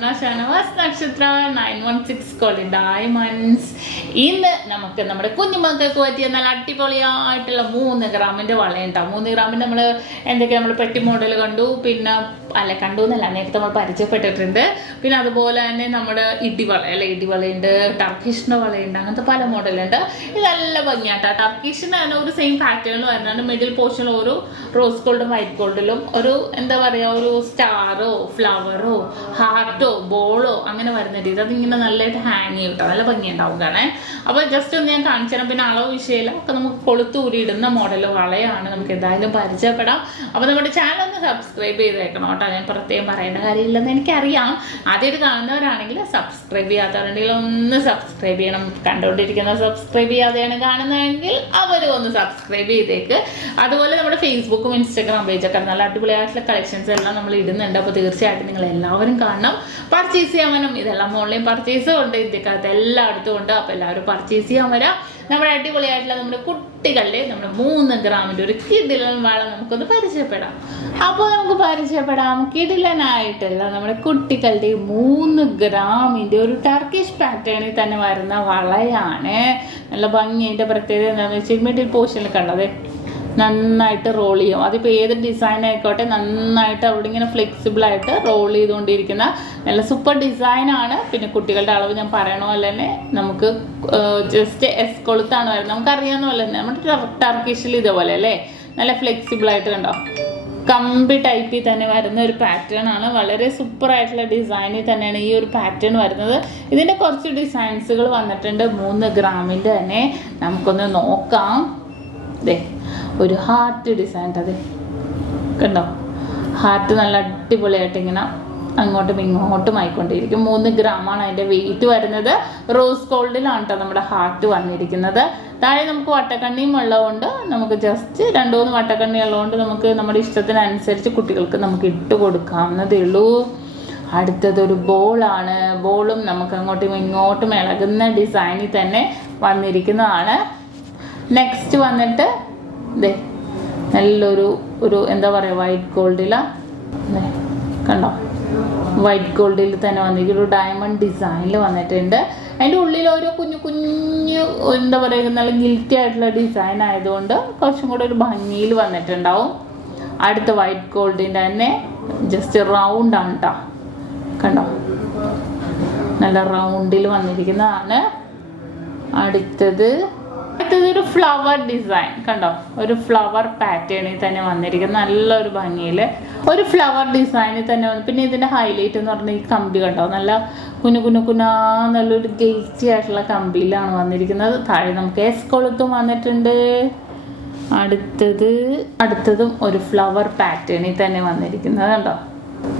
Shamna Shanavas Nakshatra 916 Golden Diamonds. ഇന്ന് നമുക്ക് നമ്മുടെ കുഞ്ഞുമക്കൾക്ക് പറ്റിയ നല്ല അടിപൊളിയായിട്ടുള്ള 3 ഗ്രാമിൻ്റെ വളയുണ്ടാവും. 3 ഗ്രാമിൻ്റെ നമ്മൾ എന്തൊക്കെ നമ്മൾ പെട്ടി മോഡൽ കണ്ടു, പിന്നെ അല്ല കണ്ടു എന്നല്ല നേരത്തെ നമ്മൾ പരിചയപ്പെട്ടിട്ടുണ്ട്. പിന്നെ അതുപോലെ തന്നെ നമ്മുടെ ഇടിവള അല്ല ഇടിവളയുണ്ട്, ടർക്കിഷിൻ്റെ വളയുണ്ട്, അങ്ങനത്തെ പല മോഡലുണ്ട്. ഇത് നല്ല ഭംഗിയാട്ടോ. ടർക്കിഷിന് തന്നെ ഒരു സെയിം പാറ്റേണിൽ വരുന്നുണ്ട്. മിഡിൽ പോർഷനിൽ ഒരു റോസ് ഗോൾഡും വൈറ്റ് ഗോൾഡിലും ഒരു എന്താ പറയുക ഒരു സ്റ്റാറോ ഫ്ലവറോ ഹാർട്ടോ ബോളോ അങ്ങനെ വരുന്ന രീതി അതിങ്ങനെ നല്ലതായിട്ട് ഹാങ് ചെയ്യും കേട്ടോ. നല്ല ഭംഗിയുണ്ടാവും കാണാൻ. അപ്പോൾ ജസ്റ്റ് ഒന്ന് ഞാൻ കാണിച്ചു തരാം. പിന്നെ അളവ് വിഷയമില്ല, ഒക്കെ നമുക്ക് കൊളുത്തൂരി ഇടുന്ന മോഡൽ വളയാണ്. നമുക്ക് എന്തായാലും പരിചയപ്പെടാം. അപ്പോൾ നമ്മുടെ ചാനൽ ഒന്ന് സബ്സ്ക്രൈബ് ചെയ്തേക്കണം കേട്ടോ. ഞാൻ പ്രത്യേകം പറയേണ്ട കാര്യമില്ലെന്ന് എനിക്കറിയാം. ആദ്യമായിട്ട് കാണുന്നവരാണെങ്കിൽ സബ്സ്ക്രൈബ് ചെയ്യാത്തവരുണ്ടെങ്കിൽ ഒന്ന് സബ്സ്ക്രൈബ് ചെയ്യണം. കണ്ടുകൊണ്ടിരിക്കുന്ന സബ്സ്ക്രൈബ് ചെയ്യാതെയാണ് കാണുന്നതെങ്കിൽ അവരും ഒന്ന് സബ്സ്ക്രൈബ് ചെയ്തേക്ക്. അതുപോലെ നമ്മുടെ ഫേസ്ബുക്കും ഇൻസ്റ്റാഗ്രാം പേജൊക്കെ നല്ല അടിപൊളിയായിട്ടുള്ള കളക്ഷൻസ് എല്ലാം നമ്മൾ ഇടുന്നുണ്ട്. അപ്പോൾ തീർച്ചയായിട്ടും നിങ്ങൾ എല്ലാവരും കാണണം. പർച്ചേസ് ചെയ്യാൻ വേണം. ഇതെല്ലാം ഓൺലൈൻ പർച്ചേസും ഉണ്ട്, ഇന്ത്യക്കാലത്ത് എല്ലായിടത്തും ഉണ്ട്. അപ്പോൾ എല്ലാവരും പർച്ചേസ് ചെയ്യാൻ വരാം. നമ്മുടെ അടിപൊളിയായിട്ടുള്ള നമ്മുടെ കുട്ടികളുടെ നമ്മുടെ 3 ഗ്രാമിൻ്റെ ഒരു കിടിലൻ വള നമുക്കൊന്ന് പരിചയപ്പെടാം. അപ്പോൾ നമുക്ക് പരിചയപ്പെടാം കിടിലനായിട്ടുള്ള നമ്മുടെ കുട്ടികളുടെ 3 ഗ്രാമിൻ്റെ ഒരു ടർക്കിഷ് പാറ്റേണിൽ തന്നെ വരുന്ന വളയാണ്. നല്ല ഭംഗി. അതിൻ്റെ പ്രത്യേകത എന്താണെന്ന് വെച്ചാൽ മിഡിൽ പോർഷനിൽ കണ്ടത് നന്നായിട്ട് റോൾ ചെയ്യും. അതിപ്പോൾ ഏത് ഡിസൈൻ ആയിക്കോട്ടെ നന്നായിട്ട് അവിടെ ഇങ്ങനെ ഫ്ലെക്സിബിളായിട്ട് റോൾ ചെയ്തുകൊണ്ടിരിക്കുന്ന നല്ല സൂപ്പർ ഡിസൈനാണ്. പിന്നെ കുട്ടികളുടെ അളവ് ഞാൻ പറയണ പോലെ തന്നെ നമുക്ക് ജസ്റ്റ് എസ് കൊളുത്താണ് വരുന്നത്. നമുക്കറിയാവുന്ന പോലെ തന്നെ നമ്മുടെ ടർക്കിഷിൽ ഇതേപോലെ അല്ലേ നല്ല ഫ്ലെക്സിബിളായിട്ട് കണ്ടോ കമ്പി ടൈപ്പിൽ തന്നെ വരുന്ന ഒരു പാറ്റേൺ ആണ്. വളരെ സൂപ്പറായിട്ടുള്ള ഡിസൈനിൽ തന്നെയാണ് ഈ ഒരു പാറ്റേൺ വരുന്നത്. ഇതിൻ്റെ കുറച്ച് ഡിസൈൻസുകൾ വന്നിട്ടുണ്ട് 3 ഗ്രാമിൻ്റെ തന്നെ. നമുക്കൊന്ന് നോക്കാം. ദേ ഒരു ഹാർട്ട് ഡിസൈൻ അതെ കണ്ടോ, ഹാർട്ട് നല്ല അടിപൊളിയായിട്ട് ഇങ്ങനെ അങ്ങോട്ടും ഇങ്ങോട്ടും ആയിക്കൊണ്ടിരിക്കും. 3 ഗ്രാമാണ് അതിൻ്റെ വെയിറ്റ് വരുന്നത്. റോസ് ഗോൾഡിലാണ് കേട്ടോ നമ്മുടെ ഹാർട്ട് വന്നിരിക്കുന്നത്. താഴെ നമുക്ക് വട്ടക്കണ്ണിയും ഉള്ളതുകൊണ്ട് നമുക്ക് ജസ്റ്റ് 2-3 വട്ടക്കണ്ണി ഉള്ളതുകൊണ്ട് നമുക്ക് നമ്മുടെ ഇഷ്ടത്തിനനുസരിച്ച് കുട്ടികൾക്ക് നമുക്ക് ഇട്ട് കൊടുക്കാവുന്നതേ ഉള്ളൂ. അടുത്തതൊരു ബോളാണ്. ബോളും നമുക്ക് അങ്ങോട്ടും ഇങ്ങോട്ടും ഇളകുന്ന ഡിസൈനിൽ തന്നെ വന്നിരിക്കുന്നതാണ്. നെക്സ്റ്റ് വന്നിട്ട് ദേ നല്ലൊരു എന്താ പറയുക വൈറ്റ് ഗോൾഡിലാണ് കണ്ടോ, വൈറ്റ് ഗോൾഡിൽ തന്നെ വന്നിരിക്കും. ഒരു ഡയമണ്ട് ഡിസൈനിൽ വന്നിട്ടുണ്ട്. അതിൻ്റെ ഉള്ളിൽ ഓരോ കുഞ്ഞു എന്താ പറയുക നല്ല ഗിൽറ്റി ആയിട്ടുള്ള ഡിസൈൻ ആയതുകൊണ്ട് കുറച്ചും കൂടെ ഒരു ഭംഗിയിൽ വന്നിട്ടുണ്ടാവും. അടുത്ത വൈറ്റ് ഗോൾഡിൻ്റെ തന്നെ ജസ്റ്റ് റൗണ്ടാണ് കേട്ടോ കണ്ടോ, നല്ല റൗണ്ടിൽ വന്നിരിക്കുന്നതാണ്. അടുത്തതൊരു ഫ്ലവർ ഡിസൈൻ കണ്ടോ, ഒരു ഫ്ലവർ പാറ്റേണിൽ തന്നെ വന്നിരിക്കുന്ന നല്ലൊരു ഭംഗിയിൽ ഒരു ഫ്ലവർ ഡിസൈനിൽ തന്നെ വന്നു. പിന്നെ ഇതിൻ്റെ ഹൈലൈറ്റ് എന്ന് പറഞ്ഞാൽ ഈ കമ്പി കണ്ടോ നല്ല നല്ലൊരു ഗേറ്റി ആയിട്ടുള്ള കമ്പിയിലാണ് വന്നിരിക്കുന്നത്. താഴെ നമുക്ക് എസ് കൊളുത്തും വന്നിട്ടുണ്ട്. അടുത്തതും ഒരു ഫ്ലവർ പാറ്റേണിൽ തന്നെ വന്നിരിക്കുന്നത് കണ്ടോ,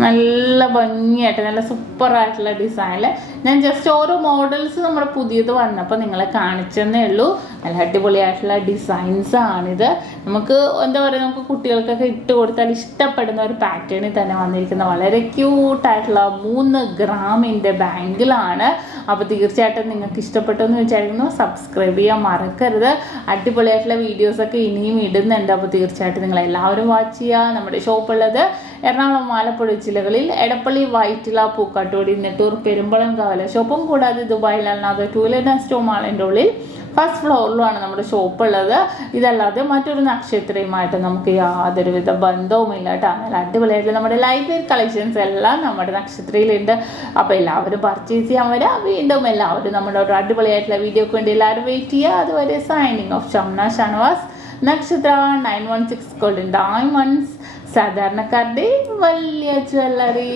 നല്ല ഭംഗിയായിട്ട് നല്ല സൂപ്പറായിട്ടുള്ള ഡിസൈനിൽ ഞാൻ ജസ്റ്റ് ഓരോ മോഡൽസ് നമ്മുടെ പുതിയത് വന്നപ്പോൾ നിങ്ങളെ കാണിച്ചെന്നേ ഉള്ളൂ. നല്ല അടിപൊളിയായിട്ടുള്ള ഡിസൈൻസ് ആണിത്. നമുക്ക് എന്താ പറയുക നമുക്ക് കുട്ടികൾക്കൊക്കെ ഇട്ട് കൊടുത്താൽ ഇഷ്ടപ്പെടുന്ന ഒരു പാറ്റേണിൽ തന്നെ വന്നിരിക്കുന്ന വളരെ ക്യൂട്ടായിട്ടുള്ള 3 ഗ്രാമിൻ്റെ ബാങ്കിളാണ്. അപ്പോൾ തീർച്ചയായിട്ടും നിങ്ങൾക്ക് ഇഷ്ടപ്പെട്ടു എന്ന് വിചാരിക്കുന്നു. സബ്സ്ക്രൈബ് ചെയ്യാൻ മറക്കരുത്. അടിപൊളിയായിട്ടുള്ള വീഡിയോസൊക്കെ ഇനിയും ഇടുന്നുണ്ട്. അപ്പോൾ തീർച്ചയായിട്ടും നിങ്ങൾ എല്ലാവരും വാച്ച് ചെയ്യുക. നമ്മുടെ ഷോപ്പുള്ളത് എറണാകുളം ആലപ്പുഴ ജില്ലകളിൽ എടപ്പള്ളി വൈറ്റില പൂക്കാട്ടുപടി നെട്ടൂർ പെരുമ്പളം കവലയ ഷോപ്പും കൂടാതെ ദുബായിൽ അല്ലാതെ 2 സ്റ്റോർ മാളിൻ്റെ ഉള്ളിൽ ഫസ്റ്റ് ഫ്ലോറിലുമാണ് നമ്മുടെ ഷോപ്പ് ഉള്ളത്. ഇതല്ലാതെ മറ്റൊരു നക്ഷത്രയുമായിട്ട് നമുക്ക് യാതൊരുവിധ ബന്ധവുമില്ല കേട്ടോ. നല്ല അടിപൊളിയായിട്ട് നമ്മുടെ ലൈറ്റ് വെയ്റ്റ് കളക്ഷൻസ് എല്ലാം നമ്മുടെ നക്ഷത്രയിലുണ്ട്. അപ്പോൾ എല്ലാവരും പർച്ചേസ് ചെയ്യാൻ വരാം. വീണ്ടും എല്ലാവരും നമ്മുടെ ഒരു അടിപൊളിയായിട്ടുള്ള വീഡിയോക്ക് വേണ്ടി എല്ലാവരും വെയിറ്റ് ചെയ്യുക. അതുവരെ സൈനിങ് ഓഫ് ഷംന ഷാനവാസ് നക്ഷത്ര 916 ഗോൾഡൻ ഡയമണ്ട്സ്, സാധാരണക്കാരുടെ വലിയ ജ്വല്ലറി.